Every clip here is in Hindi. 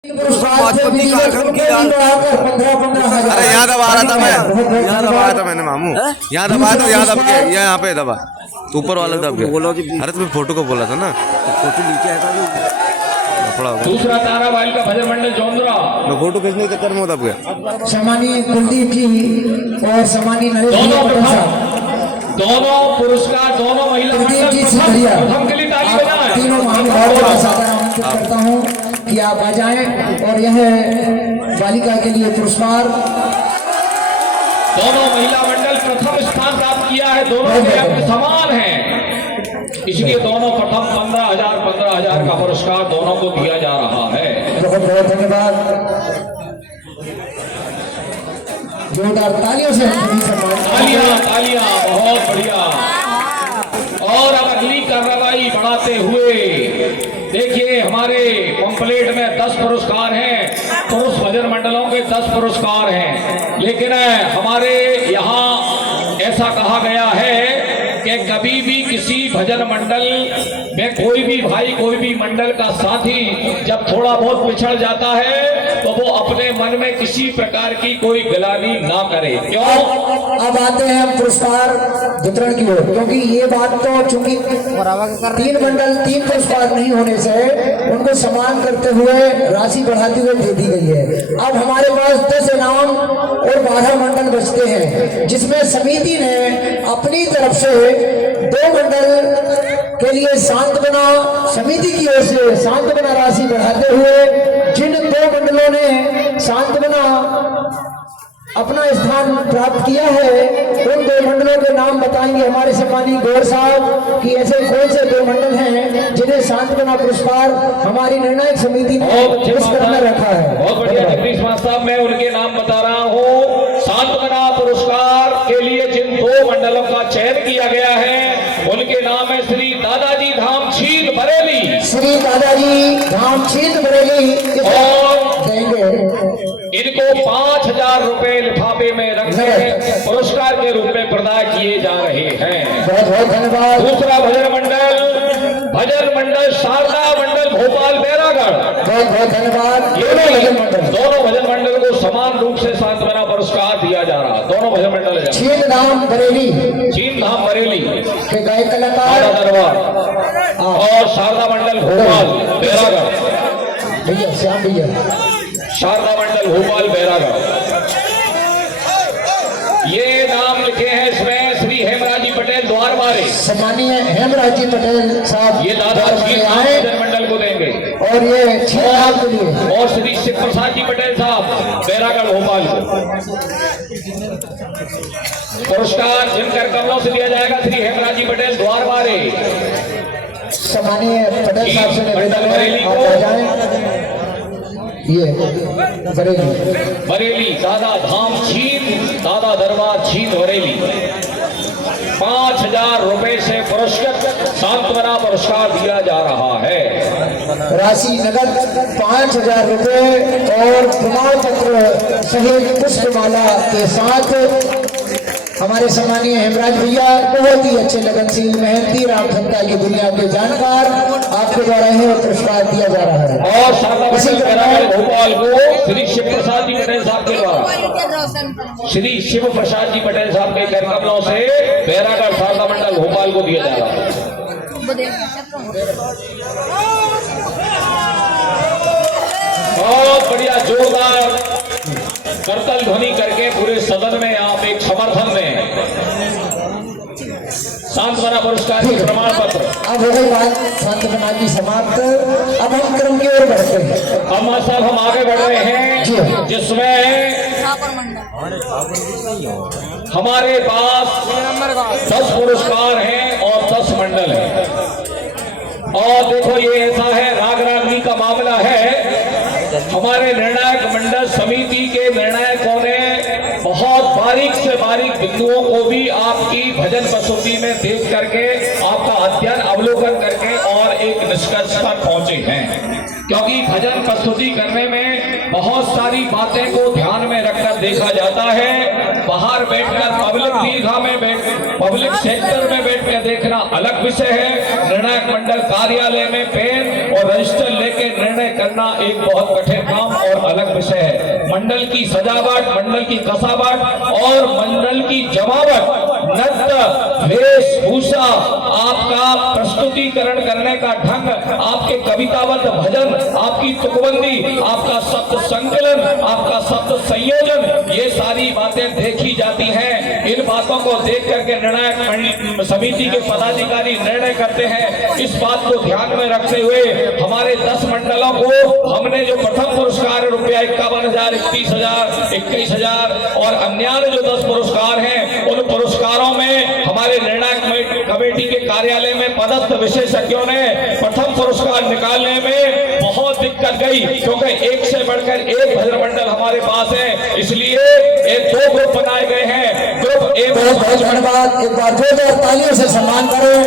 अरे यहाँ दबा रहा था मैं, यहाँ दबाया था मैंने मामू, यहाँ दबाया था, यहाँ दब के यहाँ पे दबा तो ऊपर वाला दब गया। अरे तुम्हें फोटो को बोला था ना, फोटो नीचे आया था। दूसरा ताराबाई का भजन मंडल चौंदरा मैं फोटो खींचने के चक्कर में दब गया। सम्मानीय कुलदीप जी और सम्मानीय नरेश जी दोनों पुरस्कार दोनों महिला कुलदीप जी सिंधिया तीनों महानुभावों का सादर आमंत्रित करता हूँ कि आप आ जाएं और यह बालिका के लिए पुरस्कार दोनों महिला मंडल प्रथम स्थान प्राप्त किया है। दोनों के अंक समान हैं, इसलिए दोनों प्रथम 15,000 का पुरस्कार दोनों को दिया जा रहा है। बहुत बहुत धन्यवाद, जोरदार तालियों से तालियां बहुत बढ़िया। और अब अगली कार्रवाई बढ़ाते हुए देखिए, हमारे पंपलेट में 10 पुरस्कार हैं, पुरुष भजन मंडलों के 10 पुरस्कार हैं, लेकिन हमारे यहाँ ऐसा कहा गया है कि कभी भी किसी भजन मंडल में कोई भी भाई कोई भी मंडल का साथी जब थोड़ा बहुत पिछड़ जाता है तो वो अपने मन में किसी प्रकार की कोई गिलानी ना करे। क्यों? अब आते हैं हम पुरस्कार वितरण की ओर, क्योंकि ये बात तो चूंकि 3 मंडल 3 पुरस्कार नहीं होने से उनको समान करते हुए राशि बढ़ाते हुए दे दी गई है। अब हमारे पास 10 इनाम और 12 मंडल बचते हैं, जिसमें समिति ने अपनी तरफ से 2 मंडल के लिए सांत्वना समिति की ओर से सांत्वना राशि बढ़ाते हुए जिन 2 मंडलों ने सांत्वना अपना स्थान प्राप्त किया है उन 2 मंडलों के नाम बताएंगे हमारे सम्मानीय गौर साहब कि ऐसे कौन से 2 मंडल हैं जिन्हें सांत्वना पुरस्कार हमारी निर्णायक समिति ने पुरस्कार में रखा है। बहुत बढ़िया जगदीश साहब, मैं उनके नाम बता रहा हूँ। सांत्वना पुरस्कार के लिए जिन 2 मंडलों का चयन किया गया है उनके नाम है श्री दादाजी धाम छीन बरेली, श्री दादाजी धाम छीन बरेली, और देंगे इनको 5,000 रुपए लिफाफे में रखकर पुरस्कार के रूप में प्रदान किए जा रहे हैं। बहुत बहुत धन्यवाद। दूसरा भजन मंडल शारदा मंडल भोपाल बैरागढ़, बहुत बहुत धन्यवाद। दोनों भजन मंडल को समान रूप से सांत्वना पुरस्कार दिया जा रहा है। दोनों भजन मंडल छीन धाम बरेली के गायक कलाकार दरबार और शारदा मंडल भोपाल बैरागढ़, भैया श्याम भैया, शारदा मंडल भोपाल बैरागढ़, ये नाम लिखे हैं इसमें श्री हेमराजी पटेल द्वारबारे। सम्मानीय हेमराजी पटेल साहब ये दादा आए मंडल को देंगे, और ये 6 लाख के लिए, और श्री शिव प्रसाद जी पटेल साहब बैरागढ़ भोपाल को पुरस्कार जिनकर कमलों से दिया जाएगा श्री हेमराजी पटेल द्वारबारे। सम्मानीय पटेल साहब से निवेदन है आप आ जाएं। ये बरेली दादा धाम छीन, दादा दरबार छीन बरेली, 5,000 रुपए से पुरस्कृत सांत्वना पुरस्कार दिया जा रहा है। राशि नगद 5,000 रुपए और प्रमाण पत्र सहित पुष्पमाला के साथ हमारे सम्मानीय हेमराज भैया बहुत ही अच्छे लगनशील मेहनती राम जनता की दुनिया के जानकार आपके द्वारा ही पुरस्कार दिया जा रहा है। और भोपाल को श्री शिव प्रसाद जी पटेल साहब के द्वारा श्री शिव प्रसाद जी पटेल साहब के कमलों से बैरागढ़ शारदा मंडल भोपाल को दिया जा रहा है। बहुत बढ़िया जोरदार करतल ध्वनि करके पूरे सदन में आप एक समर्थन में सांत्वना पुरस्कार के प्रमाण पत्र। अब हो गई बात सांत्वना की समाप्त, अब हम क्रम की ओर बढ़ते हैं। अम्मा साहब हम आगे बढ़ रहे हैं, जिसमें हमारे पास 10 पुरस्कार हैं और 10 मंडल हैं। और देखो ये ऐसा है, राग रागनी का मामला है। हमारे निर्णायक मंडल समिति के निर्णायकों ने बहुत बारीक से बारीक बिंदुओं को भी आपकी भजन प्रस्तुति में देख करके आपका अध्ययन अवलोकन करके और एक निष्कर्ष पर पहुंचे हैं, क्योंकि भजन प्रस्तुति करने में बहुत सारी बातें को ध्यान में रखकर देखा जाता है। बाहर बैठकर पब्लिक दीर्घा में पब्लिक सेक्टर में बैठकर देखना अलग विषय है। निर्णायक मंडल कार्यालय में पेन और रजिस्टर लेके निर्णय करना एक बहुत कठिन काम और अलग विषय है। मंडल की सजावट, मंडल की कसावट और मंडल की जमावट, नृत्य, वेशभूषा, आपका प्रस्तुतिकरण करने का ढंग, आपके कविताबद्ध भजन, आपकी तुकबंदी, आपका शब्द संकलन, आपका शब्द संयोजन, ये सारी बातें देखी जाती हैं। इन बातों को देख करके निर्णायक समिति के पदाधिकारी निर्णय करते हैं। इस बात को ध्यान में रखते हुए हमारे 10 मंडलों को हमने जो प्रथम पुरस्कार रुपया 51,000, 31,000, 21,000 और अन्य जो 10 पुरस्कार हैं, उन पुरस्कारों में हमारे निर्णायक कमेटी के कार्यालय में पदस्थ विशेषज्ञों ने प्रथम पुरस्कार निकालने में बहुत दिक्कत गई, क्योंकि एक से बढ़कर एक भजन मंडल हमारे पास है। इसलिए एक 2 ग्रुप बनाए गए हैं। ग्रुप ए, बहुत बहुत धन्यवाद। एक बार जोरदार तालियों से सम्मान करें।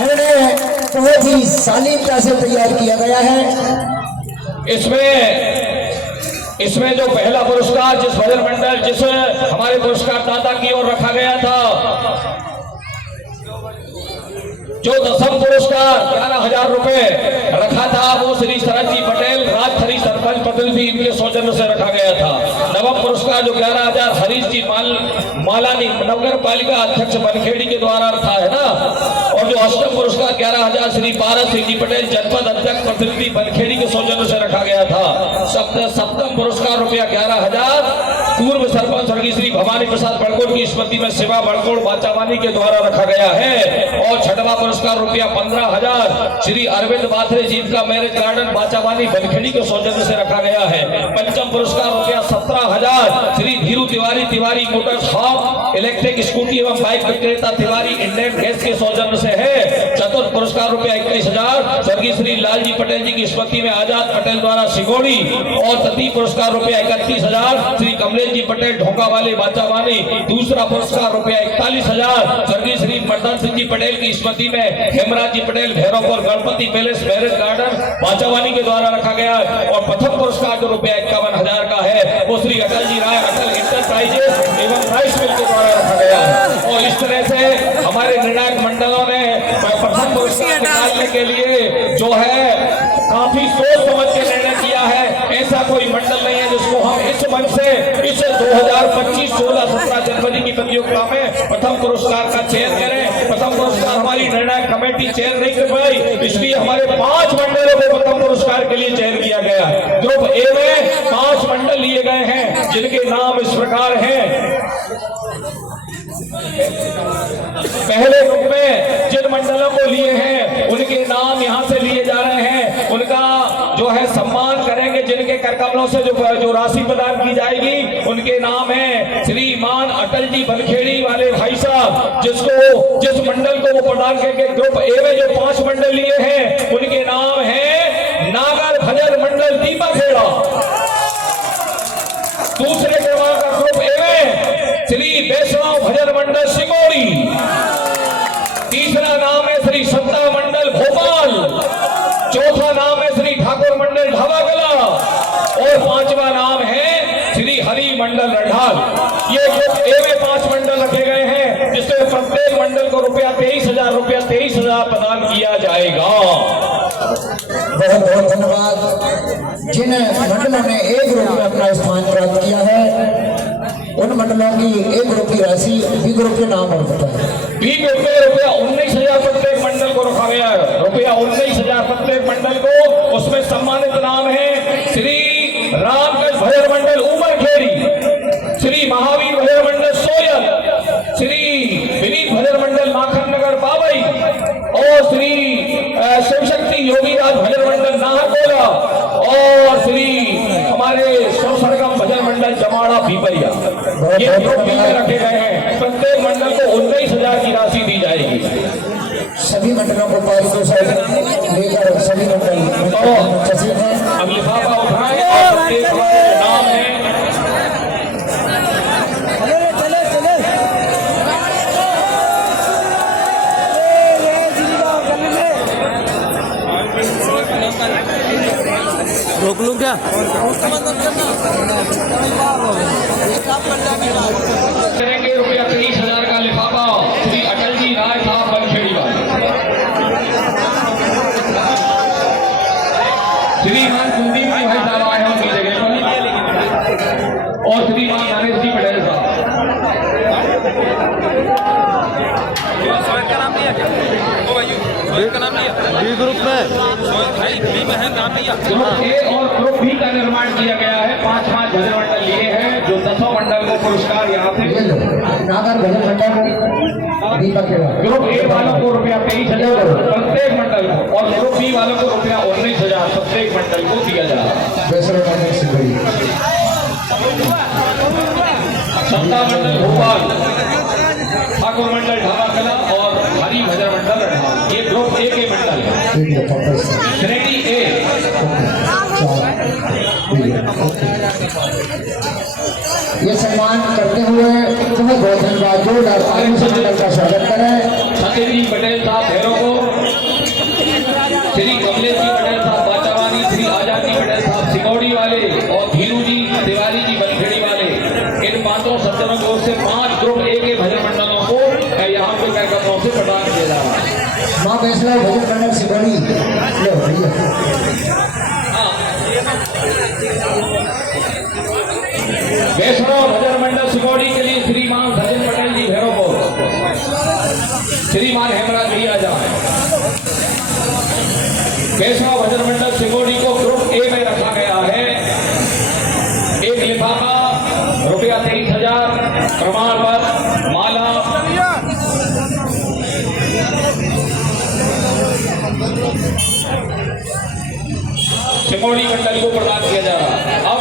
निर्णय बहुत ही शालीनता से तैयार किया गया है। इसमें जो पहला पुरस्कार जिस भजन मंडल जिस हमारे पुरस्कार दाता की ओर रखा गया था, जो 10th पुरस्कार 11,000 रुपए रखा था, वो श्री शरद जी पटेल राजथरी सरपंच प्रतिनिधि इनके सौजन्य से रखा गया था। 9वां पुरस्कार जो 11,000 हरीश जी मालानी नगर पालिका अध्यक्ष बनखेड़ी के द्वारा रखा है ना, और जो 8वां पुरस्कार 11,000 श्री पारस सिंह जी पटेल जनपद अध्यक्ष प्रतिनिधि बनखेड़ी के सौजन्य से रखा गया था। 7वां पुरस्कार रुपया 11,000 पूर्व सरपंच स्वर्गीय श्री भवानी प्रसाद बड़कोट की स्मृति में सेवा बड़कोट बाचावानी के द्वारा रखा गया है। और 6वां पुरस्कार रुपया 15,000 श्री अरविंद बाथरे जी का मैरिज गार्डन बाचावानी बनखेड़ी के सौजन्य से रखा गया है। 5वां पुरस्कार रुपया 17,000 Shri Dhiru Tiwari motor shop electric scooty एवं बाइक विक्रेता तिवारी इंडियन गैस के सौजन्य से है। 4वां पुरस्कार रुपया 21,000 स्वर्गीय श्री लालजी पटेल जी की स्मृति में आजाद पटेल द्वारा सिगोड़ी। और 3 पुरस्कार रुपया 31,000 श्री कमलेश जी पटेल ढोका वाले बाचावानी। 2रा पुरस्कार रुपया 41,000 स्वर्गीय श्री मर्दन सिंह जी पटेल की स्मृति में Hemraj ji Patel Bhairavpur Ganpati palace marriage garden Bachawani के द्वारा रखा गया है। और प्रथम पुरस्कार जो रुपया 51,000 का है, वो श्री अटल जी राय अटल इंटरप्राइजेस एवं राइस मिल के द्वारा रखा गया है। और इस तरह से हमारे निर्णायक मंडलों ने प्रथम पुरस्कार निकालने के लिए जो है काफी सोच समझ के निर्णय किया है। ऐसा कोई मंडल नहीं है जिसको हम इस मंच से इस 2025 16 17 जनवरी की प्रतियोगिता में प्रथम पुरस्कार का चयन करें। प्रथम पुरस्कार हमारी निर्णायक कमेटी चयन नहीं कर पाई, इसलिए हमारे 5 मंडलों को प्रथम पुरस्कार के लिए चयन किया गया है। ग्रुप ए में 5 मंडल लिए गए हैं, जिनके नाम इस प्रकार हैं। पहले ग्रुप में जिन मंडलों को लिए हैं, उनके नाम यहाँ से लिए जा रहे हैं। उनका जो है सम्मान करेंगे, जिनके कर कमलों से जो राशि प्रदान की जाएगी, उनके नाम है श्रीमान अटल जी बनखेड़ी वाले भाई साहब, जिस मंडल को वो प्रदान करेंगे। ग्रुप ए में जो 5 मंडल लिए हैं, उनके नाम है नागर भजन मंडल दीपखेड़ा। दूसरे क्रमांक का ग्रुप ए में श्री वैष्णव भजन मंडल सिंगोड़ी। तीसरा नाम है श्री सत्ता मंडल भोपाल। चौथा नाम है श्री ठाकुर मंडल ढाबागला। और 5वां नाम है श्री हरि मंडल रंढाल। ये ग्रुप ए में 5 मंडल रखे गए हैं, जिसमें प्रत्येक मंडल को रुपया 23,000 प्रदान किया जाएगा। बहुत बहुत धन्यवाद। जिन मंडलों ने ए ग्रुप में अपना स्थान प्राप्त किया है, उन मंडलों की ए ग्रुप की राशि बी ग्रुप के नाम और बताएं। बी ग्रुप में रुपया 19,000 प्रत्येक मंडल को रखा गया है। रुपया 19,000 प्रत्येक मंडल को। उसमें सम्मानित नाम है श्री रामगढ़ भजन मंडल उमरखेड़ी, श्री महावीर भजन मंडल सोयल, श्री विनीत भजन मंडल माखन नगर बाबई और श्री शिवशक्ति योगीराज भजन मंडल नाहरगोला और श्री हमारे सरगम भजन मंडल जमाड़ा पीपरिया। ये ग्रुप बी में रखे गए हैं। प्रत्येक मंडल को 19,000 की राशि दी जाएगी। सभी मंडलों को पारितोषिक लेकर सभी मंडल अब लिफाफा उठाएं और प्रत्येक हमारे नाम है। रोक लूं क्या? करेंगे रुपया 30,000 का लिफाफा श्री अटल जी राय साहब बनखेड़ी वाले। श्रीमान कुलदीप जी भाई साहब आए हैं उनकी जगह पर, और श्रीमान गणेश जी पटेल साहब। बी ग्रुप में ग्रुप ए और ग्रुप बी का निर्माण किया गया है। 5-5 भजन मंडल लिए हैं, जो 10 मंडल को पुरस्कार यहाँ से। नागर भजन मंडल दीपक के बाद ग्रुप ए वालों को रुपया 23,000 प्रत्येक मंडल को, और ग्रुप बी वालों को रुपया 19,000 प्रत्येक मंडल को दिया जा रहा है। सत्ता मंडल भोपाल, ठाकुर मंडल ढाबा कला और हरि भजन मंडल रढ़ाल, ये ग्रुप ए के मंडल है। श्रेणी ए। ये सम्मान करते हुए बहुत बहुत धन्यवाद। जोरदार तालियों से मंडल का स्वागत करें। सचिन जी पटेल साहब भैरों को, श्री कमलेश जी पटेल साहब बाचावानी, श्री आजाद जी पटेल साहब सिंगौड़ी वाले, और धीरू जी तिवारी जी बनखेड़ी वाले, इन 5 सज्जनों की ओर से 5 ग्रुप ए के भजन मंडलों को यहाँ पे कार्यक्रमों से प्रदान किया जा रहा है। माँ वैष्णव भजन मंडल सिंगौड़ी लो भैया। वैष्णव भजन मंडल सिंगौड़ी के लिए श्रीमान सचिन पटेल जी भैरों को, श्रीमान हेमराज जी आ जाए। वैष्णव भजन मंडल सिंगौड़ी को ग्रुप ए में रखा गया है। एक लिफाफा रुपया 23,000, प्रमाण पत्र, माला, सिंगौड़ी मंडल को प्रदान किया जा रहा है। अब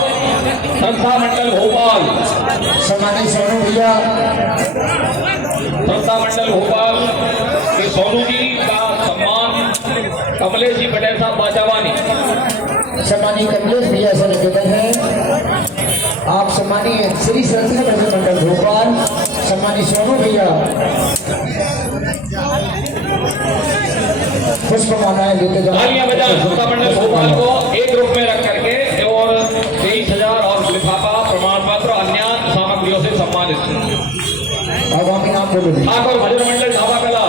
संस्था मंडल भोपाल, सम्मानित सोनू भैया, संस्था मंडल भोपाल के सोनू जी का सम्मान कमलेश जी पटेल साहब बाचावानी। सम्मानित कमलेश भैया से निवेदन है, आप सम्मानित श्री श्रद्धा भजन मंडल भोपाल, सम्मानित सोनू भैया पुष्प मालाएं लेते जाओ। तालियां बजाएं संस्था मंडल भोपाल को एक ग्रुप में रख करके, और 23,000 और लिफाफा, प्रमाण पत्र, अन्य सामग्रियों से सम्मानित। आगामी नाम बोलो। ठाकुर भजन मंडल ढाबा कला,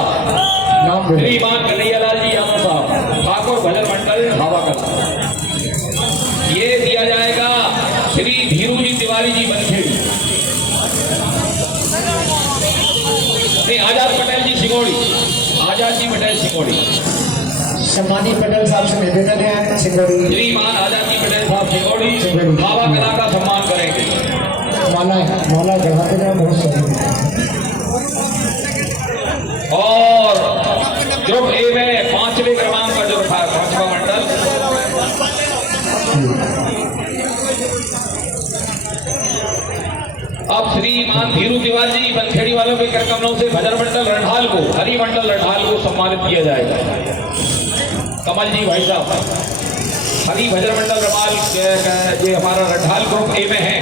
नाम बोलो। श्रीमान कन्हैयालाल जी यादव साहब, ठाकुर भजन मंडल ढाबा कला। ये दिया जाएगा श्री धीरू जी तिवारी जी बनखेड़ी, नहीं आजाद पटेल जी सिंगौड़ी, आजाद जी पटेल सिंगौड़ी। सम्मानित पटेल साहब से निवेदन है, सिंगौड़ी श्रीमान आजाद जी पटेल साहब सिंगौड़ी ढाबा कला का सम्मान करेंगे। माला चढ़ाते जाओ बहुत सारी। और ग्रुप ए में 5वें क्रमांक का जो रखा है 5वां मंडल, अब श्रीमान धीरू तिवारी जी बनखेड़ी वालों के कार्यक्रमों से भजन मंडल रढ़ाल को, हरि मंडल रढ़ाल को सम्मानित किया जाएगा। कमल जी भाई साहब, हरि भजन मंडल रमाल ये हमारा रढ़ाल ग्रुप ए में है।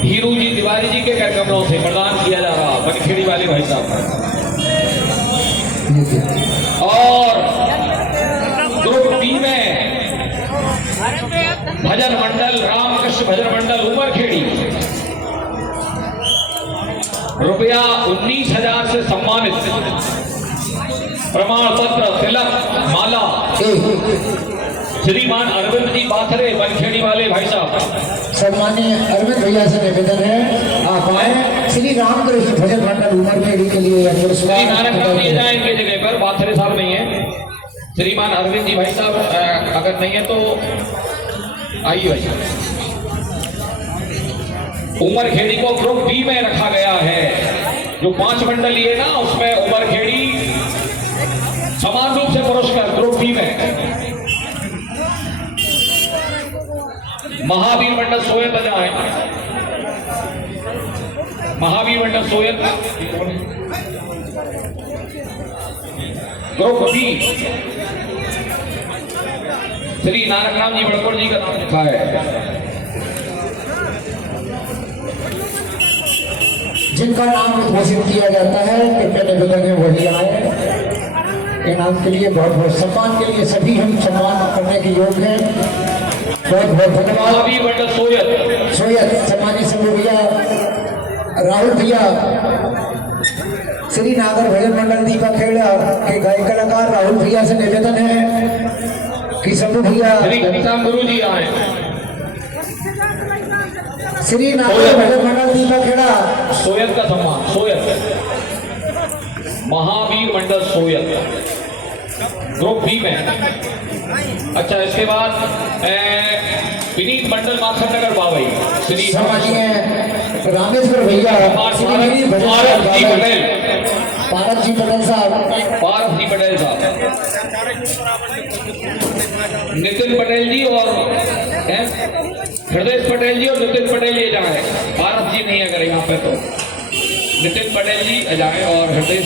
धीरू जी तिवारी जी के कार्यक्रमों से प्रदान किया जा रहा बनखेड़ी वाले भाई साहब। और ग्रुप बी में भजन मंडल रामकृष्ण भजन मंडल उमरखेड़ी, रुपया 19,000 से सम्मानित, प्रमाण पत्र, तिलक, माला, श्रीमान अरविंद जी बाथरे बनखेड़ी वाले भाई साहब। सम्मानीय अरविंद भैया से निवेदन है, आप आए श्री रामकृष्ण भजन मंडल उमरखेड़ी के लिए श्री नारायण दिए जाए इनके जगह पर, बाथरे साहब नहीं है। श्रीमान अरविंद जी भाई साहब अगर नहीं है तो आइए भाई। उमरखेड़ी को ग्रुप बी में रखा गया है। जो 5 मंडल लिए ना, उसमें उमरखेड़ी समान रूप से पुरस्कार ग्रुप बी में। महावीर मंडल सोयत बजाएं, महावीर मंडल सोयत ग्रुप बी। श्री नानकराम जी बड़कोट जी का नाम लिखा है। जिनका नाम घोषित किया जाता है कृपया निवेदन है वही आए। इनाम के लिए, बहुत बहुत सम्मान के लिए सभी हम सम्मान करने के योग्य हैं। बहुत बहुत धन्यवाद। महावीर मंडल सोयत सोयत सम्मानित शंभू भैया, राहुल भैया, श्री नागर भजन मंडल दीपक खेड़ा के गायक कलाकार राहुल भैया से निवेदन है कि शंभू भैया श्री घनश्याम गुरु जी आए। श्री नागर भजन मंडल दीपक खेड़ा सोयत का सम्मान, सोयत महावीर मंडल सोयत ग्रुप बी में। अच्छा, इसके बाद विनीत मंडल माखन नगर बावई श्री सम्मानीय रामेश्वर भैया, श्री पारस जी पटेल, पारस जी पटेल साहब, पारस जी पटेल साहब, नितिन पटेल जी और हृदय पटेल जी और नितिन पटेल ये जाए। पारस जी नहीं अगर यहाँ पे तो नितिन पटेल जी जाए और हृदय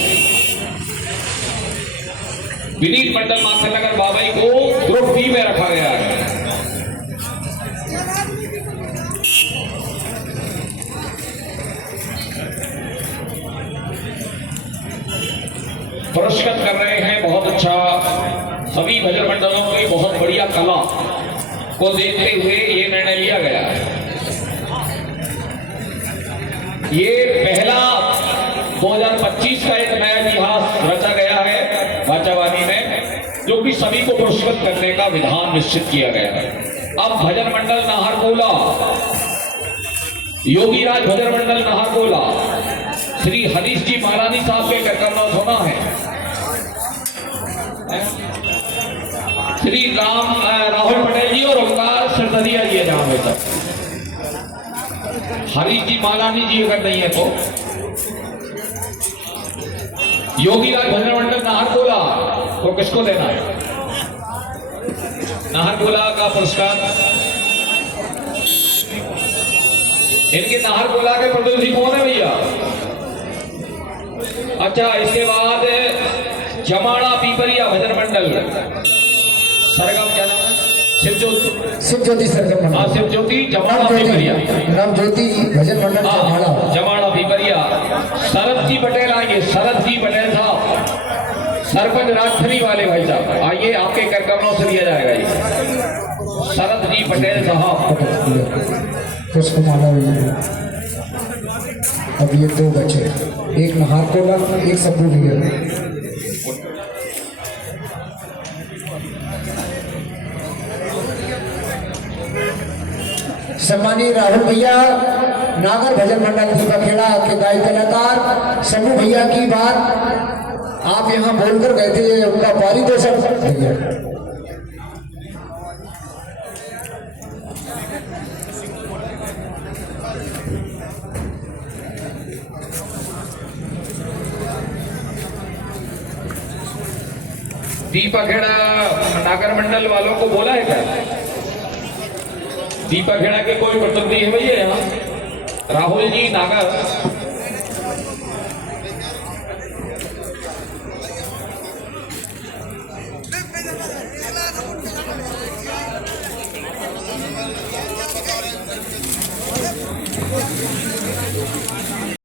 विनीत मंडल माखन नगर बाबई को ग्रुप बी में रखा गया है। पुरस्कृत कर रहे हैं, बहुत अच्छा। सभी भजन मंडलों की बहुत बढ़िया कला को देखते हुए ये निर्णय लिया गया है। ये पहला 2025 का एक नया इतिहास रचा गया है वाचावानी में, जो कि सभी को पुरस्कृत करने का विधान निश्चित किया गया है। अब भजन मंडल नाहरगोला, योगी राज भजन मंडल नाहरगोला, श्री हरीश जी महारानी साहब के कर्कमनाथ होना है। श्री राहुल पटेल जी और ओंकार सरदरिया जी जहां में तक हरीश जी मालानी जी अगर नहीं है तो योगी राज भजन मंडल नाहरगोला को किसको देना है? नाहरगोला का पुरस्कार इनके नाहरगोला के प्रतिनिधि कौन है भैया? अच्छा, इसके बाद जमाड़ा पीपरिया भजन मंडल सरगम क्या नाम है? शिव ज्योति सरगम मंडल। हाँ, शिव ज्योति जमाड़ा पीपरिया, राम ज्योति भजन मंडल जमाड़ा, जमाड़ा पीपरिया। शरद जी पटेल आइए, शरद जी पटेल साहब, सरपंच राजथनी वाले भाई साहब आइए, आपके कार्यक्रमों से दिया जाएगा ये। शरद जी पटेल साहब, पुष्पमाला भैया। अब ये दो बचे, एक नाहरगोला, एक शंभू भैया। सम्मानीय राहुल भैया, नागर भजन मंडल दीपक खेड़ा के गायक कलाकार शंभू भैया की बात आप यहाँ बोलकर गए थे, उनका पारितोषिक भैया। दीपक खेड़ा नागर मंडल वालों को बोला है क्या? दीपक खेड़ा के कोई प्रतिनिधि है भैया यहाँ? राहुल जी नागर,